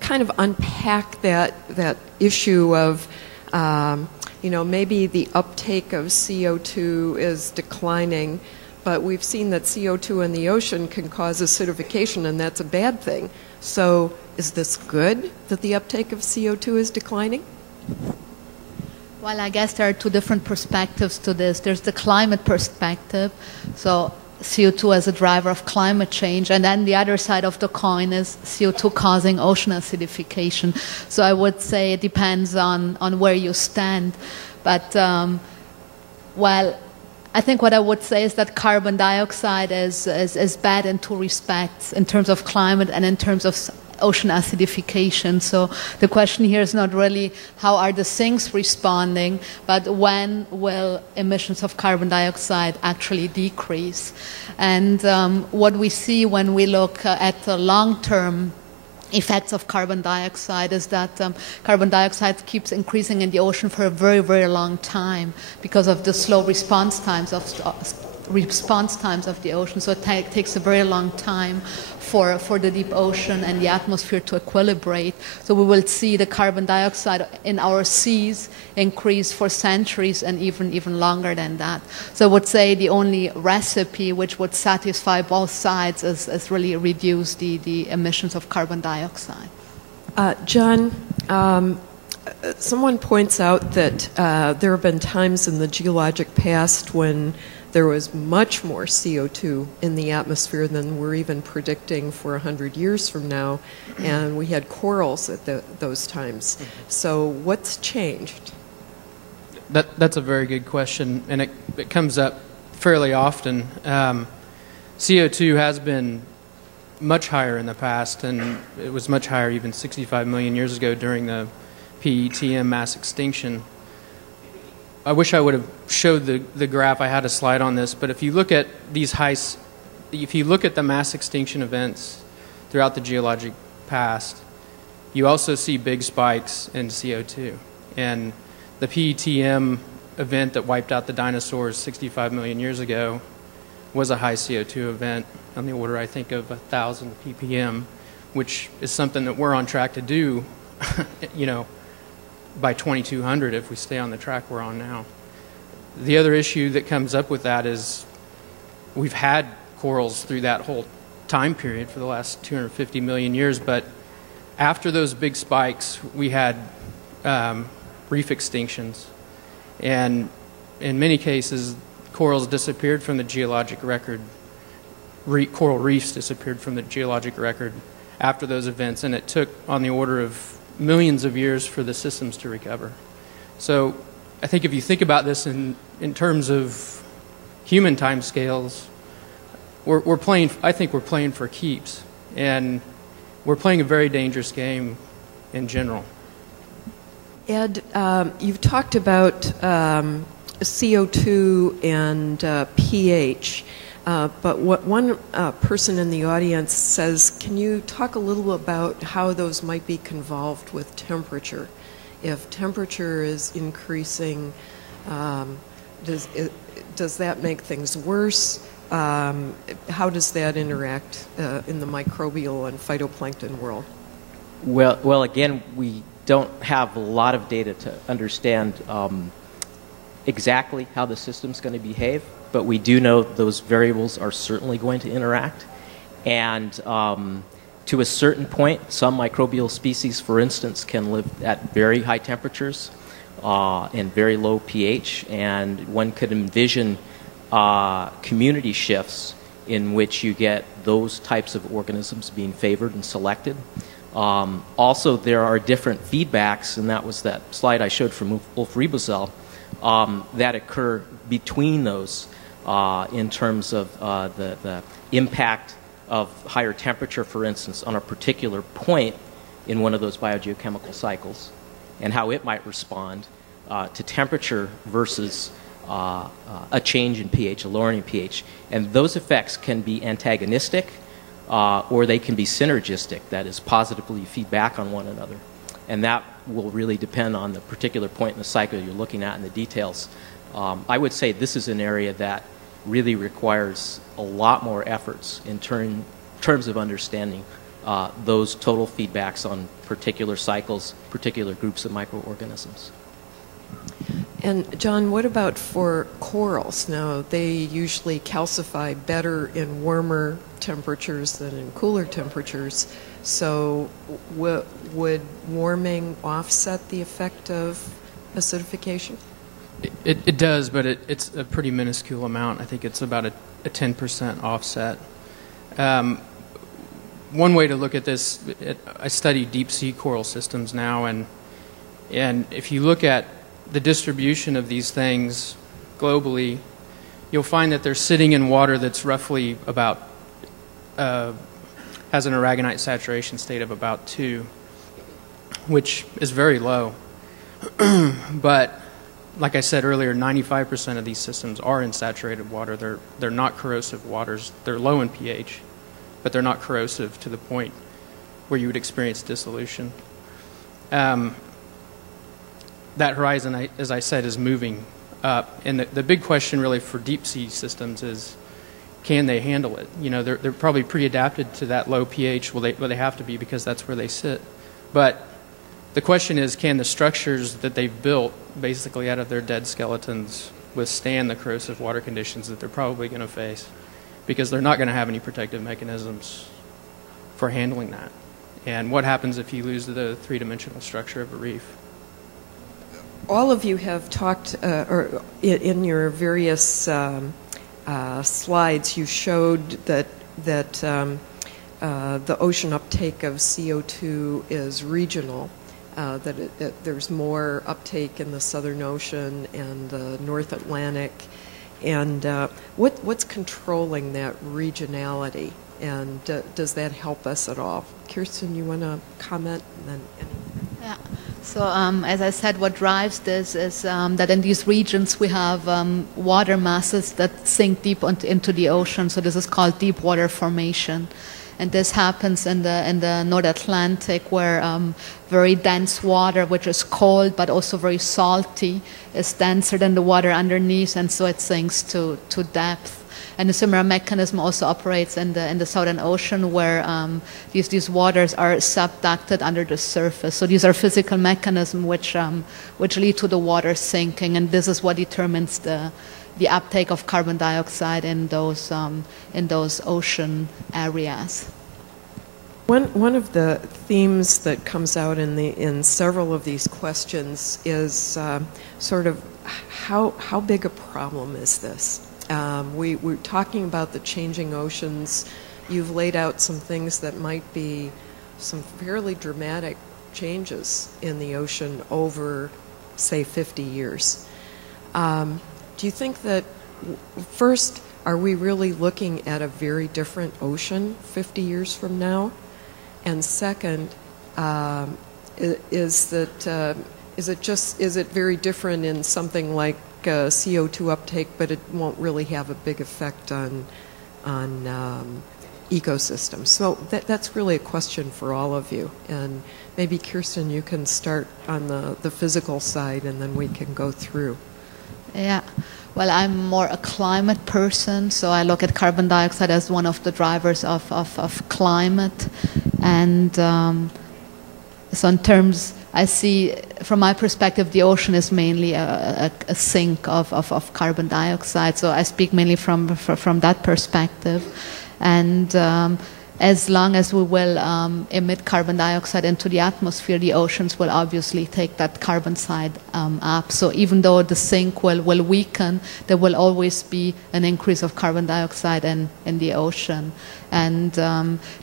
Kind of unpack that issue of, maybe the uptake of CO2 is declining, but we've seen that CO2 in the ocean can cause acidification, and that's a bad thing. So is this good that the uptake of CO2 is declining? Well, I guess there are two different perspectives to this. There's the climate perspective, so CO2 as a driver of climate change, and then the other side of the coin is CO2 causing ocean acidification. So I would say it depends on where you stand. But, I think what I would say is that carbon dioxide is bad in two respects, in terms of climate and in terms of ocean acidification. So the question here is not really how are the sinks responding, but when will emissions of carbon dioxide actually decrease. And what we see when we look at the long-term effects of carbon dioxide is that carbon dioxide keeps increasing in the ocean for a very, very long time because of the slow response times of the ocean. So it takes a very long time for the deep ocean and the atmosphere to equilibrate. So we will see the carbon dioxide in our seas increase for centuries and even longer than that. So I would say the only recipe which would satisfy both sides is really reduce the emissions of carbon dioxide. John, someone points out that there have been times in the geologic past when there was much more CO2 in the atmosphere than we're even predicting for 100 years from now, and we had corals at those times. So what's changed? That's a very good question, and it comes up fairly often. CO2 has been much higher in the past, and it was much higher even 65 million years ago during the PETM mass extinction. I wish I would have showed the graph. I had a slide on this, but if you look at if you look at the mass extinction events throughout the geologic past, you also see big spikes in CO2. And the PETM event that wiped out the dinosaurs 65 million years ago was a high CO2 event on the order, I think, of 1,000 ppm, which is something that we're on track to do, by 2200 if we stay on the track we're on now. The other issue that comes up with that is we've had corals through that whole time period for the last 250 million years, but after those big spikes we had reef extinctions, and in many cases corals disappeared from the geologic record. Coral reefs disappeared from the geologic record after those events, and it took on the order of millions of years for the systems to recover. So I think if you think about this in terms of human time scales, I think we're playing for keeps, and we're playing a very dangerous game in general. Ed, you've talked about CO2 and pH. But what one person in the audience says, can you talk a little about how those might be convolved with temperature? If temperature is increasing, does that make things worse? How does that interact in the microbial and phytoplankton world? Well, again, we don't have a lot of data to understand exactly how the system's going to behave. But we do know those variables are certainly going to interact. And to a certain point, some microbial species, for instance, can live at very high temperatures and very low pH. And one could envision community shifts in which you get those types of organisms being favored and selected. Also, there are different feedbacks, and that was that slide I showed from Ulf Ribosel, that occur between those. In terms of the impact of higher temperature, for instance, on a particular point in one of those biogeochemical cycles, and how it might respond to temperature versus a change in pH, a lowering in pH. And those effects can be antagonistic or they can be synergistic, that is, positively feed back on one another. And that will really depend on the particular point in the cycle you're looking at and the details. I would say this is an area that really requires a lot more efforts in terms of understanding those total feedbacks on particular cycles, particular groups of microorganisms. And John, what about for corals? Now, they usually calcify better in warmer temperatures than in cooler temperatures. So would warming offset the effect of acidification? It does, but it's a pretty minuscule amount. I think it's about a 10% offset. One way to look at this, I study deep sea coral systems now, and if you look at the distribution of these things globally, you'll find that they're sitting in water that's roughly about, has an aragonite saturation state of about 2, which is very low. But like I said earlier, 95% of these systems are in saturated water. They're not corrosive waters. They're low in pH, but they're not corrosive to the point where you would experience dissolution. That horizon, as I said, is moving up. And the big question really for deep sea systems is, can they handle it? You know, they're probably pre-adapted to that low pH. Well, they have to be because that's where they sit. But the question is, can the structures that they've built basically out of their dead skeletons withstand the corrosive water conditions that they're probably going to face? Because they're not going to have any protective mechanisms for handling that. And what happens if you lose the three-dimensional structure of a reef? All of you have talked, or in your various slides, you showed that the ocean uptake of CO2 is regional, that there's more uptake in the Southern Ocean and the North Atlantic. And what's controlling that regionality? And does that help us at all? Kirsten, you want to comment? And then yeah. So as I said, what drives this is that in these regions we have water masses that sink deep into the ocean. So this is called deep water formation. And this happens in the North Atlantic, where very dense water, which is cold but also very salty, is denser than the water underneath, and so it sinks to depth. And a similar mechanism also operates in the Southern Ocean, where these waters are subducted under the surface. So these are physical mechanisms which lead to the water sinking, and this is what determines the uptake of carbon dioxide in those ocean areas. One of the themes that comes out in several of these questions is sort of how big a problem is this? We're talking about the changing oceans. You've laid out some things that might be some fairly dramatic changes in the ocean over, say, 50 years. Do you think that, first, are we really looking at a very different ocean 50 years from now? And second, is it very different in something like CO2 uptake, but it won't really have a big effect on ecosystems? So that's really a question for all of you. And maybe, Kirsten, you can start on the physical side, and then we can go through. Yeah. Well, I'm more a climate person, so I look at carbon dioxide as one of the drivers of climate. And so in terms, I see, from my perspective, the ocean is mainly a sink of carbon dioxide. So I speak mainly from that perspective. And as long as we will emit carbon dioxide into the atmosphere, the oceans will obviously take that carbon side up. So even though the sink will weaken, there will always be an increase of carbon dioxide in the ocean. And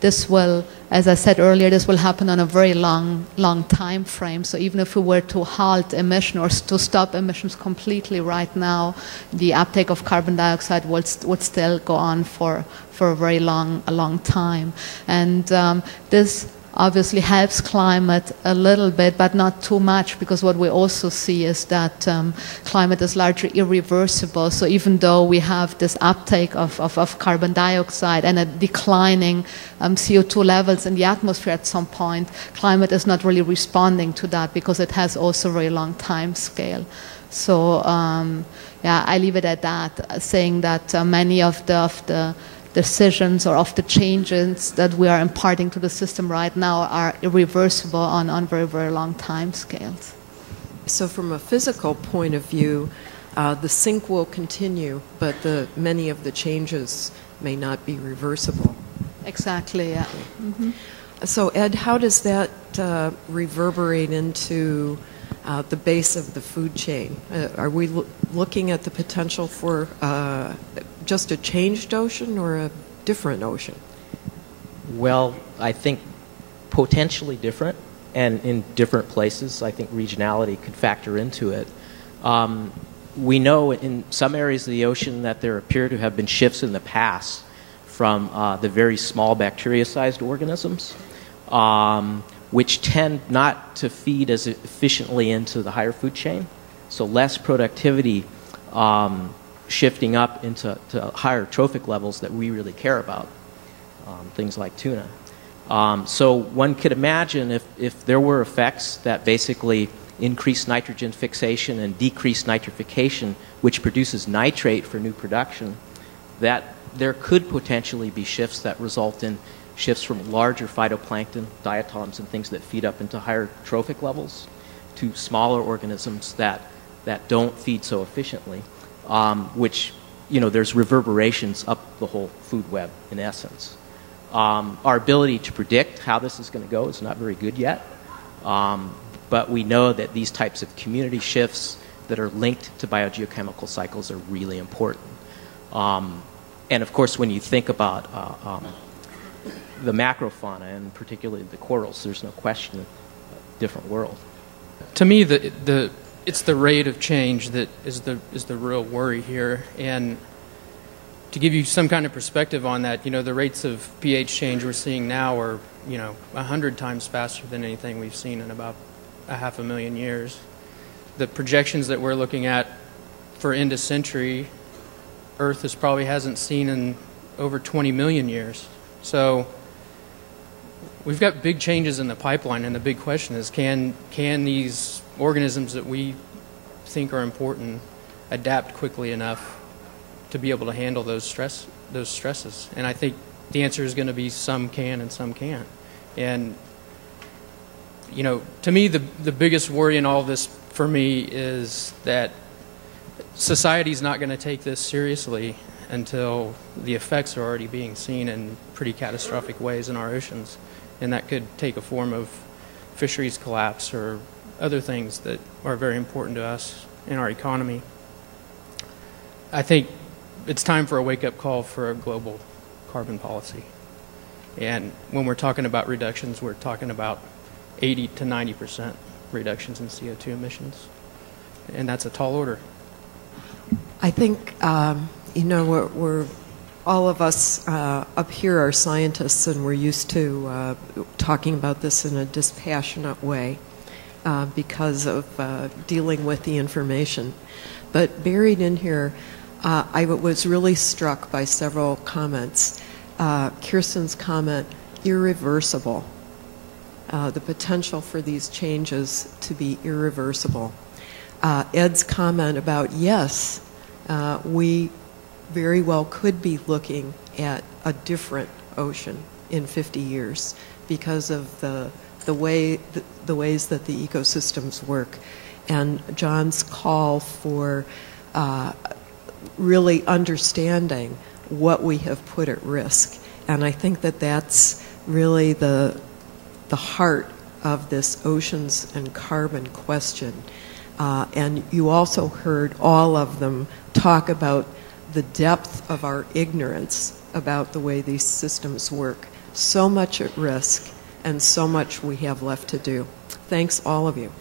this will, as I said earlier, this will happen on a very long time frame. So even if we were to halt emission or to stop emissions completely right now, the uptake of carbon dioxide would still go on for a very long time. And this obviously helps climate a little bit, but not too much, because what we also see is that climate is largely irreversible. So even though we have this uptake of carbon dioxide and a declining CO2 levels in the atmosphere at some point, climate is not really responding to that because it has also a very long time scale. So yeah, I leave it at that, saying that many of the decisions or of the changes that we are imparting to the system right now are irreversible on very, very long time scales. So from a physical point of view, the sink will continue, but many of the changes may not be reversible. Exactly, yeah. Mm-hmm. So Ed, how does that reverberate into the base of the food chain? Are we looking at the potential for just a changed ocean or a different ocean? Well, I think potentially different, and in different places. I think regionality could factor into it. We know in some areas of the ocean that there appear to have been shifts in the past from the very small bacteria-sized organisms, which tend not to feed as efficiently into the higher food chain, so less productivity shifting up into higher trophic levels that we really care about, things like tuna. So one could imagine if there were effects that basically increase nitrogen fixation and decrease nitrification, which produces nitrate for new production, that there could potentially be shifts that result in shifts from larger phytoplankton, diatoms, and things that feed up into higher trophic levels to smaller organisms that don't feed so efficiently, which, there's reverberations up the whole food web in essence. Our ability to predict how this is going to go is not very good yet, but we know that these types of community shifts that are linked to biogeochemical cycles are really important. And of course, when you think about the macrofauna, and particularly the corals, there's no question a different world. To me, it's the rate of change that is the real worry here. And to give you some kind of perspective on that, the rates of pH change we're seeing now are 100 times faster than anything we've seen in about 500,000 years. The projections that we're looking at for end of century, Earth probably hasn't seen in over 20 million years. So we've got big changes in the pipeline, and the big question is, can these organisms that we think are important adapt quickly enough to be able to handle those stresses? And I think the answer is going to be some can and some can't. And to me, the biggest worry in all of this for me is that society's not going to take this seriously until the effects are already being seen in pretty catastrophic ways in our oceans. And that could take a form of fisheries collapse or other things that are very important to us in our economy. I think it's time for a wake-up call for a global carbon policy. And when we're talking about reductions, we're talking about 80 to 90% reductions in CO2 emissions. And that's a tall order. I think, we're all of us up here are scientists, and we're used to talking about this in a dispassionate way because of dealing with the information. But buried in here, I was really struck by several comments. Kirsten's comment, irreversible. The potential for these changes to be irreversible. Ed's comment about, yes, we very well could be looking at a different ocean in 50 years because of the ways that the ecosystems work. And John's call for really understanding what we have put at risk. And I think that that's really the heart of this oceans and carbon question. And you also heard all of them talk about the depth of our ignorance about the way these systems work. So much at risk and so much we have left to do. Thanks, all of you.